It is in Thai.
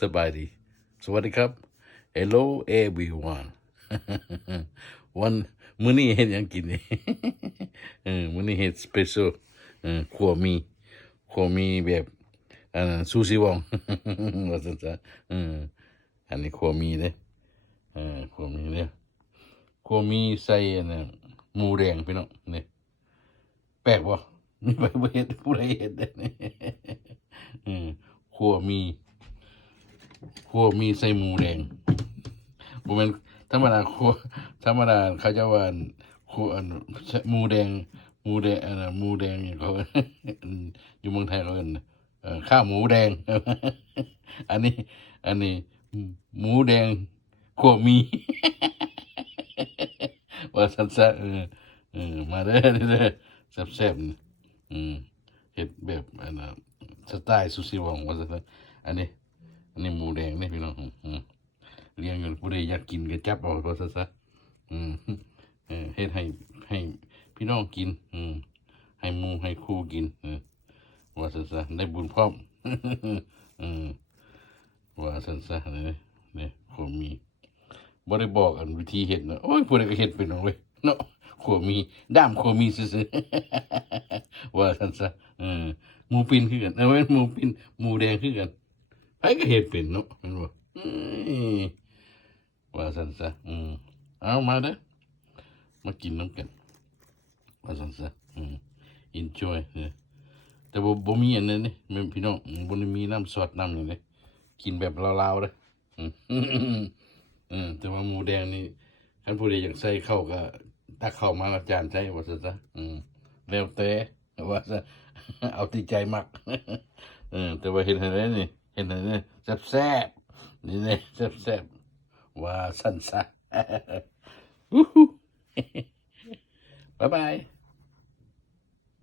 สบายดีสวัสดีครับ Hello everyone วันมื้อนี้เฮ็ดหยังกินนี่ มื้อนี้เฮ็ดสเปเชียลขัวมีแบบซูชิวอง ว่าซั่นซะอันนี้ขัวมีเด้ขัวมีเด้ขัวมีใส่อันน่ะหมูแดงพี่น้องนี่แปลกบ่มีไปบ่เฮ็ดผู้ใดเฮ็ดได้นี่ อืมขัวมีใส่หมูแดงบ่แม่นธรรมดาขัวธรรมดาเขาจะว่าขัวหมูแดงอันน่ะหมูแดงนี่เขา อยู่เมืองไทยเขาเอิ้นข้าวหมูแดง อันนี้หมูแดงขัวมี ว่าซั่นซะมาเด้อแซ่บๆนี่เฮ็ดแบบอันน่ะสไตล์ซูชิวองว่าซั่นซะอันนี้หมูแดงนี่พี่น้องเลี้ยงอยู่ผู้ใดอยากกินก็จับเอาว่าซั่นซะเฮ็ดให้พี่น้องกินให้หมู่ให้ครูกินว่าซั่นซะได้บุญพร้อม ว่าซั่นซะนี่ขัวมีบ่ได้บอกอันวิธีเฮ็ดนะโอ้ยผู้ใดก็เฮ็ดเป็นเนาะเว้ยเนาะขัวมีด้ามขัวมีซื่อๆ ว่าซั่นซะหมูปิ้นคือกันเว้ยหมูปิ้นหมูแดงคือกันไผก็เฮ็ดเป็นเนาะแม่นบ่ว่าซั่นซะเอามาเด้อมากินน้ำกันว่าซั่นซะenjoy แต่บ่มีอันนั้นนี่แม่นพี่น้องบ่ได้มีน้ำซอสน้ำหยังเด้กินแบบลาวๆเด้อแต่ว่าหมูแดงนี่คันผู้ใดอยากใส่เข้าก็ตักเข้ามาละจานใส่ว่าซั่นซะแล้วแต่ว่าซะ เอาที่ใจมัก แต่ว่าเฮ็ดให้ได้นี่เฮ็ดให้ได้แซ่บๆนี่แหละแซ่บๆว่าซั่นซะ บ๊ายบาย